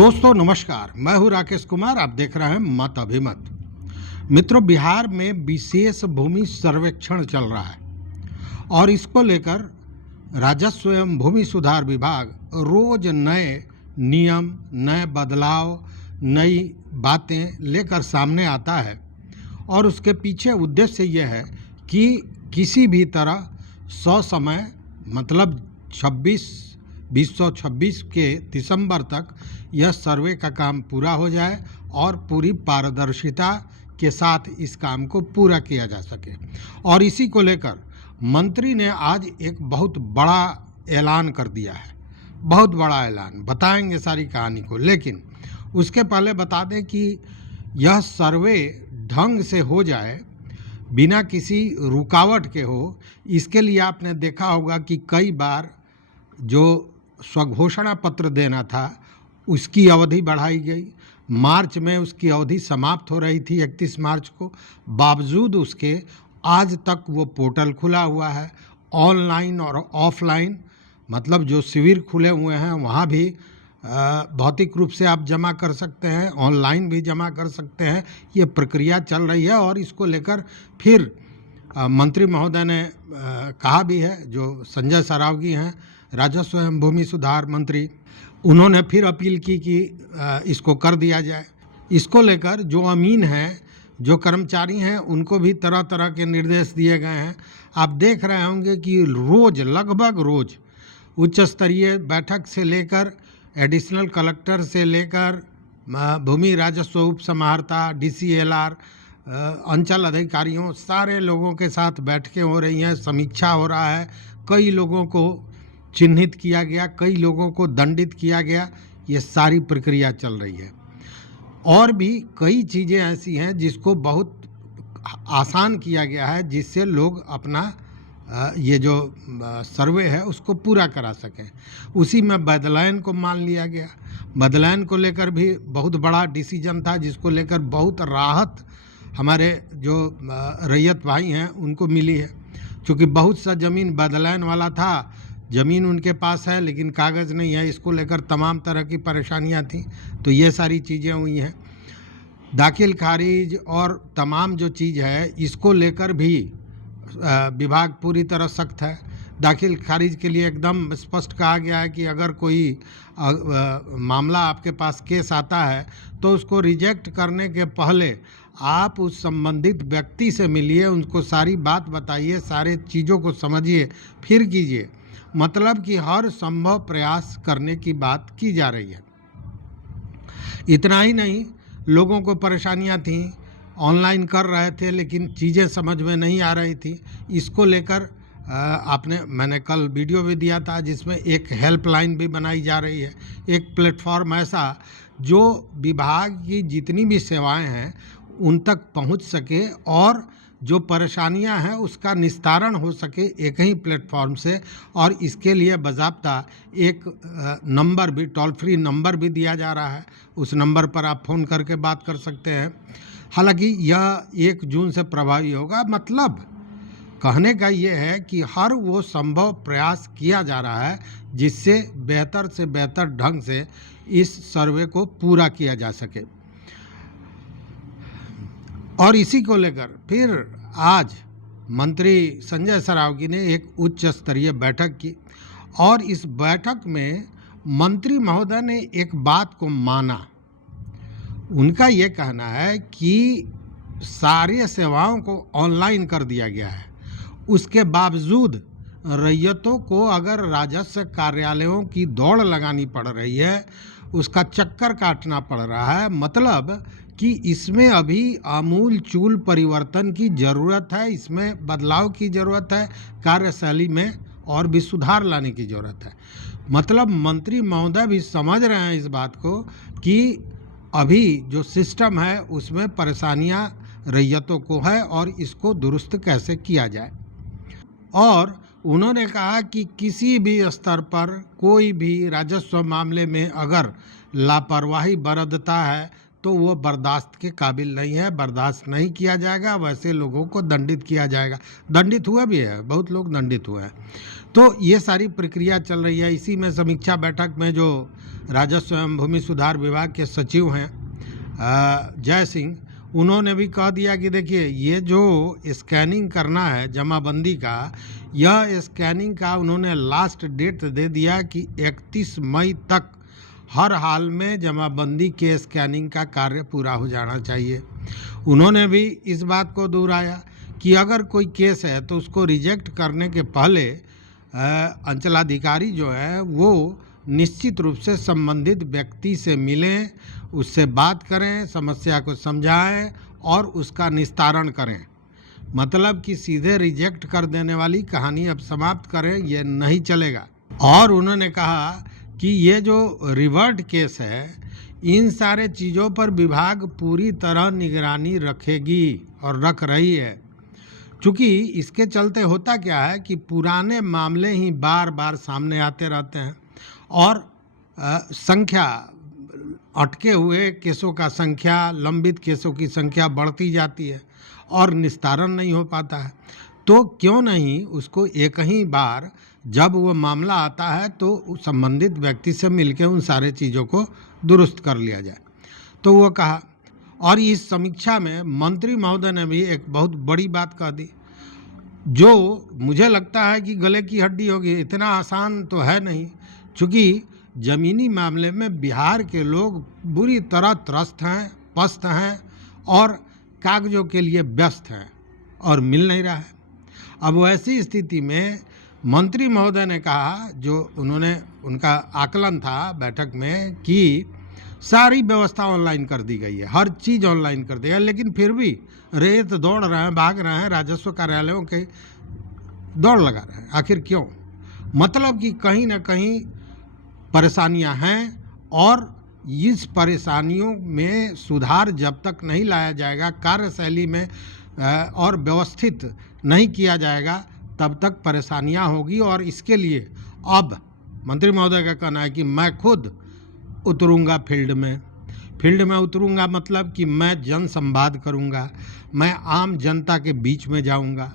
दोस्तों नमस्कार, मैं हूं राकेश कुमार। आप देख रहे हैं मत अभिमत। मित्रों, बिहार में विशेष भूमि सर्वेक्षण चल रहा है और इसको लेकर राजस्व एवं भूमि सुधार विभाग रोज नए नियम, नए बदलाव, नई बातें लेकर सामने आता है और उसके पीछे उद्देश्य यह है कि किसी भी तरह ससमय मतलब 2026 के दिसंबर तक यह सर्वे का काम पूरा हो जाए और पूरी पारदर्शिता के साथ इस काम को पूरा किया जा सके। और इसी को लेकर मंत्री ने आज एक बहुत बड़ा ऐलान कर दिया है। बहुत बड़ा ऐलान, बताएंगे सारी कहानी को, लेकिन उसके पहले बता दें कि यह सर्वे ढंग से हो जाए, बिना किसी रुकावट के हो। इसके लिए आपने देखा होगा कि कई बार जो स्वघोषणा पत्र देना था उसकी अवधि बढ़ाई गई। मार्च में उसकी अवधि समाप्त हो रही थी 31 मार्च को, बावजूद उसके आज तक वो पोर्टल खुला हुआ है। ऑनलाइन और ऑफलाइन मतलब जो शिविर खुले हुए हैं वहाँ भी भौतिक रूप से आप जमा कर सकते हैं, ऑनलाइन भी जमा कर सकते हैं। ये प्रक्रिया चल रही है और इसको लेकर फिर मंत्री महोदय ने कहा भी है, जो संजय सरावगी हैं राजस्व एवं भूमि सुधार मंत्री, उन्होंने फिर अपील की कि इसको कर दिया जाए। इसको लेकर जो अमीन हैं, जो कर्मचारी हैं, उनको भी तरह तरह के निर्देश दिए गए हैं। आप देख रहे होंगे कि रोज़, लगभग रोज़ उच्च स्तरीय बैठक से लेकर एडिशनल कलेक्टर से लेकर भूमि राजस्व उप समाहर्ता, DCLR, अंचल अधिकारियों, सारे लोगों के साथ बैठकें हो रही हैं, समीक्षा हो रहा है। कई लोगों को चिन्हित किया गया, कई लोगों को दंडित किया गया। ये सारी प्रक्रिया चल रही है। और भी कई चीज़ें ऐसी हैं जिसको बहुत आसान किया गया है, जिससे लोग अपना ये जो सर्वे है उसको पूरा करा सकें। उसी में बदलायन को मान लिया गया। बदलायन को लेकर भी बहुत बड़ा डिसीजन था, जिसको लेकर बहुत राहत हमारे जो रैयत भाई हैं उनको मिली है। क्योंकि बहुत सा ज़मीन बदलायन वाला था, ज़मीन उनके पास है लेकिन कागज़ नहीं है, इसको लेकर तमाम तरह की परेशानियां थी। तो ये सारी चीज़ें हुई हैं। दाखिल खारिज और तमाम जो चीज़ है इसको लेकर भी विभाग पूरी तरह सख्त है। दाखिल खारिज के लिए एकदम स्पष्ट कहा गया है कि अगर कोई मामला आपके पास केस आता है तो उसको रिजेक्ट करने के पहले आप उस संबंधित व्यक्ति से मिलिए, उनको सारी बात बताइए, सारे चीज़ों को समझिए, फिर कीजिए। मतलब कि हर संभव प्रयास करने की बात की जा रही है। इतना ही नहीं, लोगों को परेशानियां थीं, ऑनलाइन कर रहे थे लेकिन चीज़ें समझ में नहीं आ रही थी। इसको लेकर मैंने कल वीडियो भी दिया था जिसमें एक हेल्पलाइन भी बनाई जा रही है, एक प्लेटफॉर्म ऐसा जो विभाग की जितनी भी सेवाएं हैं उन तक पहुंच सके और जो परेशानियां हैं उसका निस्तारण हो सके एक ही प्लेटफॉर्म से। और इसके लिए बाज़ाब्ता एक नंबर भी, टोल फ्री नंबर भी दिया जा रहा है। उस नंबर पर आप फ़ोन करके बात कर सकते हैं। हालांकि यह 1 जून से प्रभावी होगा। मतलब कहने का ये है कि हर वो संभव प्रयास किया जा रहा है जिससे बेहतर से बेहतर ढंग से इस सर्वे को पूरा किया जा सके। और इसी को लेकर फिर आज मंत्री संजय सरावगी ने एक उच्च स्तरीय बैठक की और इस बैठक में मंत्री महोदय ने एक बात को माना। उनका ये कहना है कि सारी सेवाओं को ऑनलाइन कर दिया गया है, उसके बावजूद रैयतों को अगर राजस्व कार्यालयों की दौड़ लगानी पड़ रही है, उसका चक्कर काटना पड़ रहा है। मतलब कि इसमें अभी आमूल चूल परिवर्तन की ज़रूरत है, इसमें बदलाव की ज़रूरत है, कार्यशैली में और भी सुधार लाने की ज़रूरत है। मतलब मंत्री महोदय भी समझ रहे हैं इस बात को कि अभी जो सिस्टम है उसमें परेशानियां रैयतों को है और इसको दुरुस्त कैसे किया जाए। और उन्होंने कहा कि किसी भी स्तर पर कोई भी राजस्व मामले में अगर लापरवाही बरतता है तो वो बर्दाश्त के काबिल नहीं है, बर्दाश्त नहीं किया जाएगा। वैसे लोगों को दंडित किया जाएगा। दंडित हुए भी है, बहुत लोग दंडित हुए हैं। तो ये सारी प्रक्रिया चल रही है। इसी में समीक्षा बैठक में जो राजस्व एवं भूमि सुधार विभाग के सचिव हैं जय सिंह, उन्होंने भी कह दिया कि देखिए ये जो स्कैनिंग करना है जमाबंदी का, यह स्कैनिंग का उन्होंने लास्ट डेट दे दिया कि 31 मई तक हर हाल में जमाबंदी के स्कैनिंग का कार्य पूरा हो जाना चाहिए। उन्होंने भी इस बात को दोहराया कि अगर कोई केस है तो उसको रिजेक्ट करने के पहले अंचलाधिकारी जो है वो निश्चित रूप से संबंधित व्यक्ति से मिलें, उससे बात करें, समस्या को समझाएं और उसका निस्तारण करें। मतलब कि सीधे रिजेक्ट कर देने वाली कहानी अब समाप्त करें, ये नहीं चलेगा। और उन्होंने कहा कि ये जो रिवर्ट केस है, इन सारे चीज़ों पर विभाग पूरी तरह निगरानी रखेगी और रख रही है। चूँकि इसके चलते होता क्या है कि पुराने मामले ही बार बार सामने आते रहते हैं और संख्या, अटके हुए केसों का संख्या, लंबित केसों की संख्या बढ़ती जाती है और निस्तारण नहीं हो पाता है। तो क्यों नहीं उसको एक ही बार जब वो मामला आता है तो संबंधित व्यक्ति से मिलकर उन सारे चीज़ों को दुरुस्त कर लिया जाए। तो वो कहा। और इस समीक्षा में मंत्री महोदय ने भी एक बहुत बड़ी बात कह दी, जो मुझे लगता है कि गले की हड्डी होगी। इतना आसान तो है नहीं, क्योंकि ज़मीनी मामले में बिहार के लोग बुरी तरह त्रस्त हैं, पस्त हैं और कागजों के लिए व्यस्त हैं और मिल नहीं रहा है। अब ऐसी स्थिति में मंत्री महोदय ने कहा, जो उनका आकलन था बैठक में, कि सारी व्यवस्था ऑनलाइन कर दी गई है, हर चीज़ ऑनलाइन कर दी है, लेकिन फिर भी रेत दौड़ रहे हैं, भाग रहे हैं, राजस्व कार्यालयों के दौड़ लगा रहे हैं। आखिर क्यों? मतलब कि कहीं ना कहीं परेशानियां हैं और इस परेशानियों में सुधार जब तक नहीं लाया जाएगा, कार्यशैली में और व्यवस्थित नहीं किया जाएगा, तब तक परेशानियां होगी। और इसके लिए अब मंत्री महोदय का कहना है कि मैं खुद उतरूंगा फील्ड में उतरूंगा, मतलब कि मैं जन संवाद करूंगा, मैं आम जनता के बीच में जाऊंगा,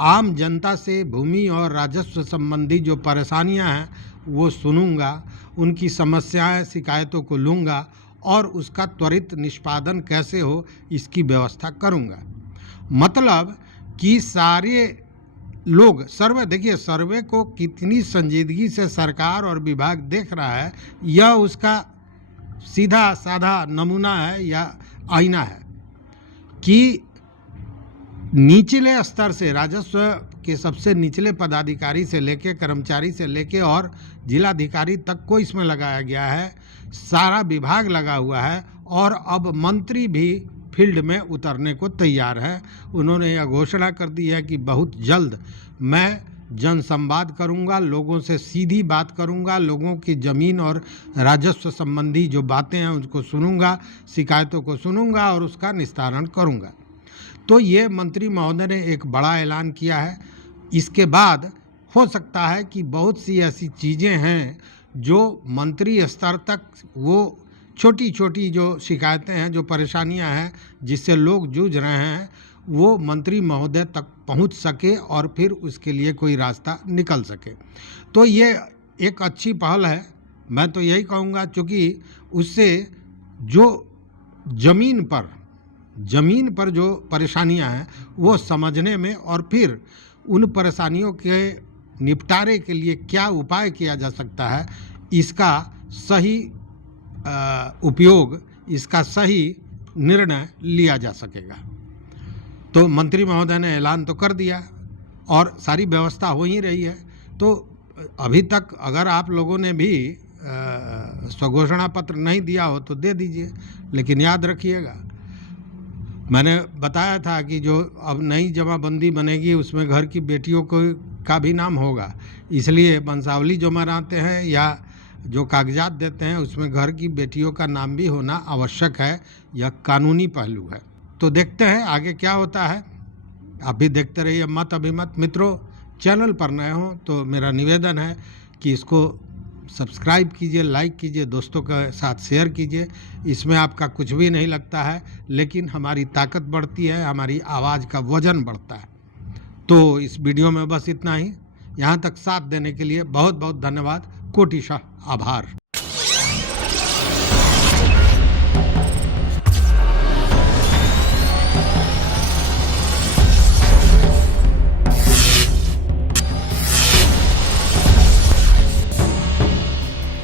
आम जनता से भूमि और राजस्व संबंधी जो परेशानियां हैं वो सुनूंगा, उनकी समस्याएं, शिकायतों को लूंगा और उसका त्वरित निष्पादन कैसे हो इसकी व्यवस्था करूंगा। मतलब कि सारे लोग देखिए सर्वे को कितनी संजीदगी से सरकार और विभाग देख रहा है, यह उसका सीधा साधा नमूना है या आईना है कि निचले स्तर से, राजस्व के सबसे निचले पदाधिकारी से लेके, कर्मचारी से लेके और जिलाधिकारी तक को इसमें लगाया गया है, सारा विभाग लगा हुआ है और अब मंत्री भी फील्ड में उतरने को तैयार है। उन्होंने यह घोषणा कर दी है कि बहुत जल्द मैं जन संवाद करूंगा, लोगों से सीधी बात करूंगा, लोगों की ज़मीन और राजस्व संबंधी जो बातें हैं उनको सुनूंगा, शिकायतों को सुनूंगा और उसका निस्तारण करूंगा। तो ये मंत्री महोदय ने एक बड़ा ऐलान किया है। इसके बाद हो सकता है कि बहुत सी ऐसी चीज़ें हैं जो मंत्री स्तर तक, वो छोटी छोटी जो शिकायतें हैं, जो परेशानियां हैं जिससे लोग जूझ रहे हैं, वो मंत्री महोदय तक पहुंच सके और फिर उसके लिए कोई रास्ता निकल सके। तो ये एक अच्छी पहल है, मैं तो यही कहूँगा, क्योंकि उससे जो ज़मीन पर जो परेशानियां हैं वो समझने में और फिर उन परेशानियों के निपटारे के लिए क्या उपाय किया जा सकता है, इसका सही उपयोग, इसका सही निर्णय लिया जा सकेगा। तो मंत्री महोदय ने ऐलान तो कर दिया और सारी व्यवस्था हो ही रही है। तो अभी तक अगर आप लोगों ने भी स्वघोषणा पत्र नहीं दिया हो तो दे दीजिए, लेकिन याद रखिएगा, मैंने बताया था कि जो अब नई जमाबंदी बनेगी उसमें घर की बेटियों का भी नाम होगा, इसलिए वंशावली जो मनाते हैं या जो कागजात देते हैं उसमें घर की बेटियों का नाम भी होना आवश्यक है। यह कानूनी पहलू है। तो देखते हैं आगे क्या होता है। आप भी देखते रहिए मत अभिमत। मित्रों, चैनल पर नए हो तो मेरा निवेदन है कि इसको सब्सक्राइब कीजिए, लाइक कीजिए, दोस्तों के साथ शेयर कीजिए। इसमें आपका कुछ भी नहीं लगता है, लेकिन हमारी ताकत बढ़ती है, हमारी आवाज़ का वजन बढ़ता है। तो इस वीडियो में बस इतना ही। यहाँ तक साथ देने के लिए बहुत बहुत धन्यवाद, कोटिशः आभार।